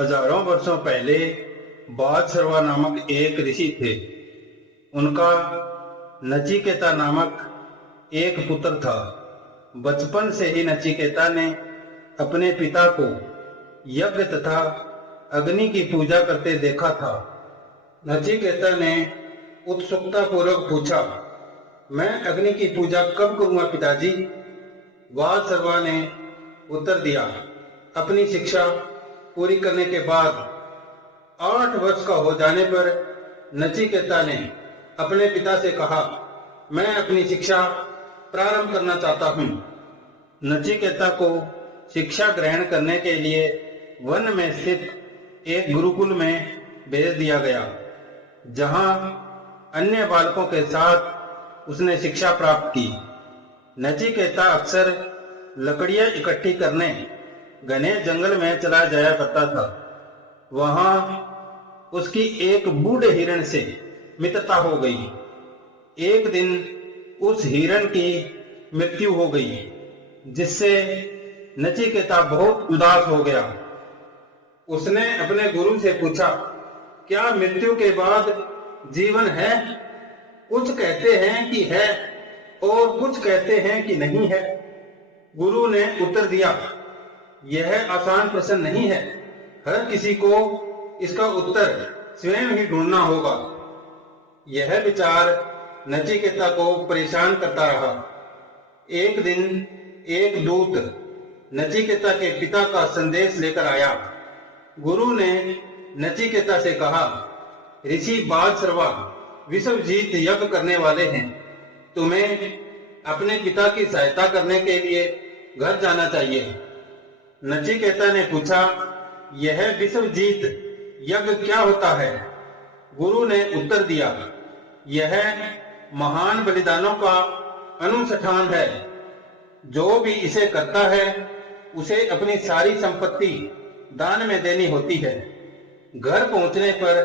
हजारों वर्षों पहले बादशर्वा नामक एक ऋषि थे। उनका नचिकेता नामक एक पुत्र था। बचपन से ही नचिकेता ने अपने पिता को यज्ञ तथा अग्नि की पूजा करते देखा था। नचिकेता ने उत्सुकता पूर्वक पूछा, मैं अग्नि की पूजा कब करूंगा पिताजी? बादशर्वा ने उत्तर दिया, अपनी शिक्षा पूरी करने के बाद 8 वर्ष का हो जाने पर नचिकेता ने अपने पिता से कहा, मैं अपनी शिक्षा प्रारंभ करना चाहता हूँ। नचिकेता को शिक्षा ग्रहण करने के लिए वन में स्थित एक गुरुकुल में भेज दिया गया, जहाँ अन्य बालकों के साथ उसने शिक्षा प्राप्त की। नचिकेता अक्सर लकड़ियां इकट्ठी करने घने जंगल में चला जाया करता था। वहां उसकी एक बूढ़े हिरण से मित्रता हो गई। एक दिन उस हिरण की मृत्यु हो गई, जिससे नचिकेता बहुत उदास हो गया। उसने अपने गुरु से पूछा, क्या मृत्यु के बाद जीवन है? कुछ कहते हैं कि है और कुछ कहते हैं कि नहीं है। गुरु ने उत्तर दिया, यह आसान प्रश्न नहीं है। हर किसी को इसका उत्तर स्वयं ही ढूंढना होगा। यह विचार नचिकेता को परेशान करता रहा। एक दिन एक दूत नचिकेता के पिता का संदेश लेकर आया। गुरु ने नचिकेता से कहा, ऋषि बादशर्वा विश्व जीत यज्ञ करने वाले हैं। तुम्हें अपने पिता की सहायता करने के लिए घर जाना चाहिए। नचिकेता ने पूछा, यह विश्व जीत यज्ञ क्या होता है? गुरु ने उत्तर दिया, यह महान बलिदानों का अनुष्ठान है। जो भी इसे करता है उसे अपनी सारी संपत्ति दान में देनी होती है। घर पहुंचने पर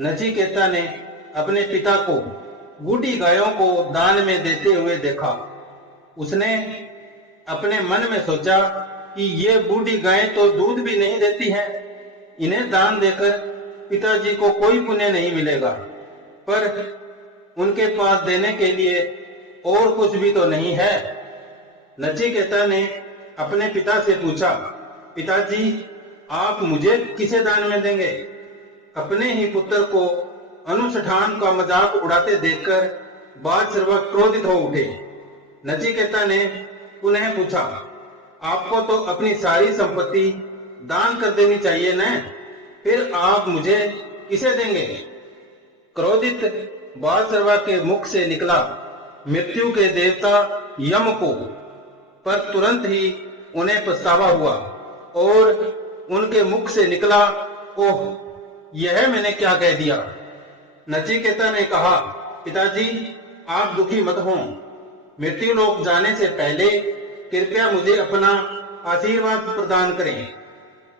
नचिकेता ने अपने पिता को बूढ़ी गायों को दान में देते हुए देखा। उसने अपने मन में सोचा कि ये बूढ़ी गायें तो दूध भी नहीं देती हैं। इन्हें दान देकर पिताजी को कोई पुण्य नहीं मिलेगा, पर उनके पास देने के लिए और कुछ भी तो नहीं है। नचिकेता ने अपने पिता से पूछा, पिताजी आप मुझे किसे दान में देंगे? अपने ही पुत्र को अनुष्ठान का मजाक उड़ाते देखकर बादशर्वा क्रोधित हो उठे। नचिकेता ने पुनः पूछा, आपको तो अपनी सारी संपत्ति दान कर देनी चाहिए न, फिर आप मुझे किसे देंगे? क्रोधित बादशर्वा के मुख से निकला, मृत्यु के देवता यम को। पर तुरंत ही उन्हें पछतावा हुआ और उनके मुख से निकला, ओह यह मैंने क्या कह दिया। नचिकेता ने कहा, पिताजी आप दुखी मत हो। मृत्यु लोक जाने से पहले कृपया मुझे अपना आशीर्वाद प्रदान करें।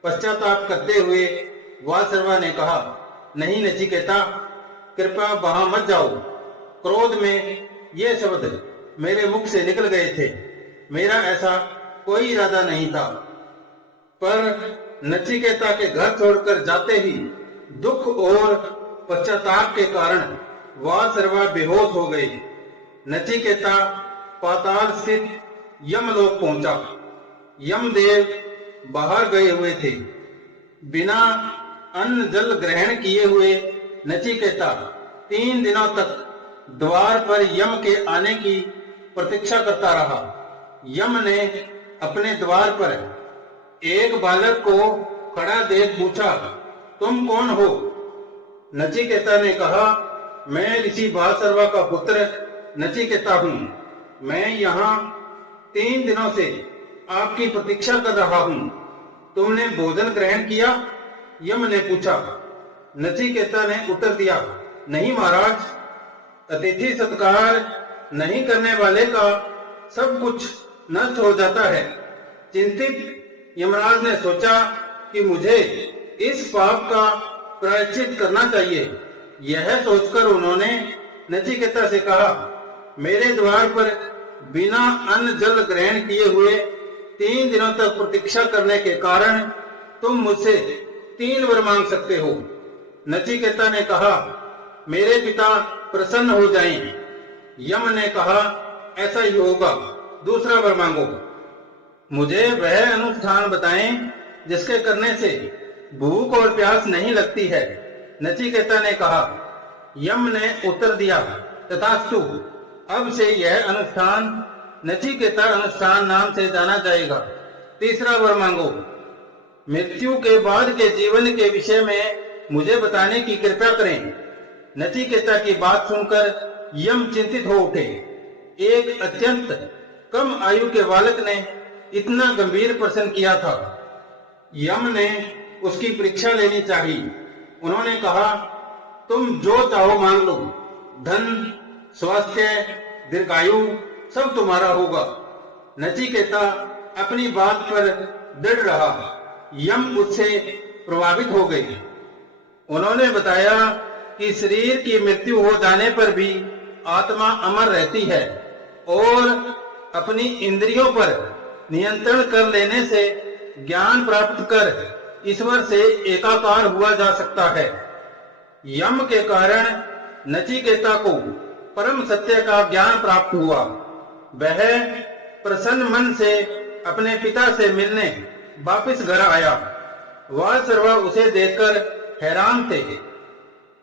पश्चाताप करते हुए बादशर्वा ने कहा, नहीं नचिकेता, कृपया वहां मत जाओ। क्रोध में ये शब्द मेरे मुख से निकल गए थे। मेरा ऐसा कोई इरादा नहीं था। पर नचिकेता के घर छोड़कर जाते ही दुख और पश्चाताप के कारण बादशर्वा बेहोश हो गए। नचिकेता पाताल स्थित यमलोक पहुंचा। यमदेव बाहर गए हुए थे। बिना अन्न जल ग्रहण किए हुए नचिकेता 3 दिनों तक द्वार पर यम के आने की प्रतीक्षा करता रहा। यम ने अपने द्वार पर एक बालक को खड़ा देख पूछा, तुम कौन हो? नचिकेता ने कहा, मैं ऋषि बादशर्वा का पुत्र नचिकेता हूँ। मैं यहाँ 3 दिनों से आपकी प्रतीक्षा कर रहा हूँ। तुमने भोजन ग्रहण किया? यम ने पूछा। नचिकेता ने उत्तर दिया, नहीं महाराज। अतिथि सत्कार नहीं करने वाले का सब कुछ नष्ट हो जाता है। चिंतित यमराज ने सोचा कि मुझे इस पाप का प्रायश्चित करना चाहिए। यह सोचकर उन्होंने नचिकेता से कहा, मेरे द्वार पर बिना अन्न जल ग्रहण किए हुए 3 दिनों तक प्रतीक्षा करने के कारण तुम मुझसे 3 वर मांग सकते हो। नचिकेता ने कहा, मेरे पिता प्रसन्न हो जाएं। यम ने कहा, ऐसा ही होगा, दूसरा वर मांगो। मुझे वह अनुष्ठान बताएं जिसके करने से भूख और प्यास नहीं लगती है। नचिकेता ने कहा। यम ने उत्तर दिया, तथास्तु, अब से यह अनुष्ठान नचिकेता अनुष्ठान नाम से जाना जाएगा। तीसरा वर मांगो। मृत्यु के बाद के जीवन के विषय में मुझे बताने की कृपा करें। नचिकेता की बात सुनकर यम चिंतित हो उठे। एक अत्यंत कम आयु के बालक ने इतना गंभीर प्रश्न किया था। यम ने उसकी परीक्षा लेनी चाहिए। उन्होंने कहा, तुम जो चाहो मांग लो, धन, स्वास्थ्य, दीर्घायु सब तुम्हारा होगा। नचिकेता अपनी बात पर दृढ़ रहा। यम उससे प्रभावित हो गए। उन्होंने बताया कि शरीर की मृत्यु हो जाने पर भी आत्मा अमर रहती है और अपनी इंद्रियों पर नियंत्रण कर लेने से ज्ञान प्राप्त कर ईश्वर से एकाकार हुआ जा सकता है। यम के कारण नचिकेता को परम सत्य का ज्ञान प्राप्त हुआ। वह प्रसन्न मन से अपने पिता से मिलने वापस घर आया। वह सर्वा उसे देखकर हैरान थे।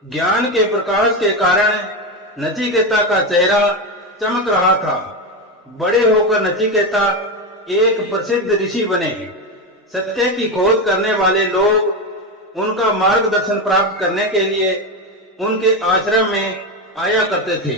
ज्ञान के प्रकाश के कारण नचिकेता का चेहरा चमक रहा था। बड़े होकर नचिकेता एक प्रसिद्ध ऋषि बने। सत्य की खोज करने वाले लोग उनका मार्गदर्शन प्राप्त करने के लिए उनके आश्रम में आया करते थे।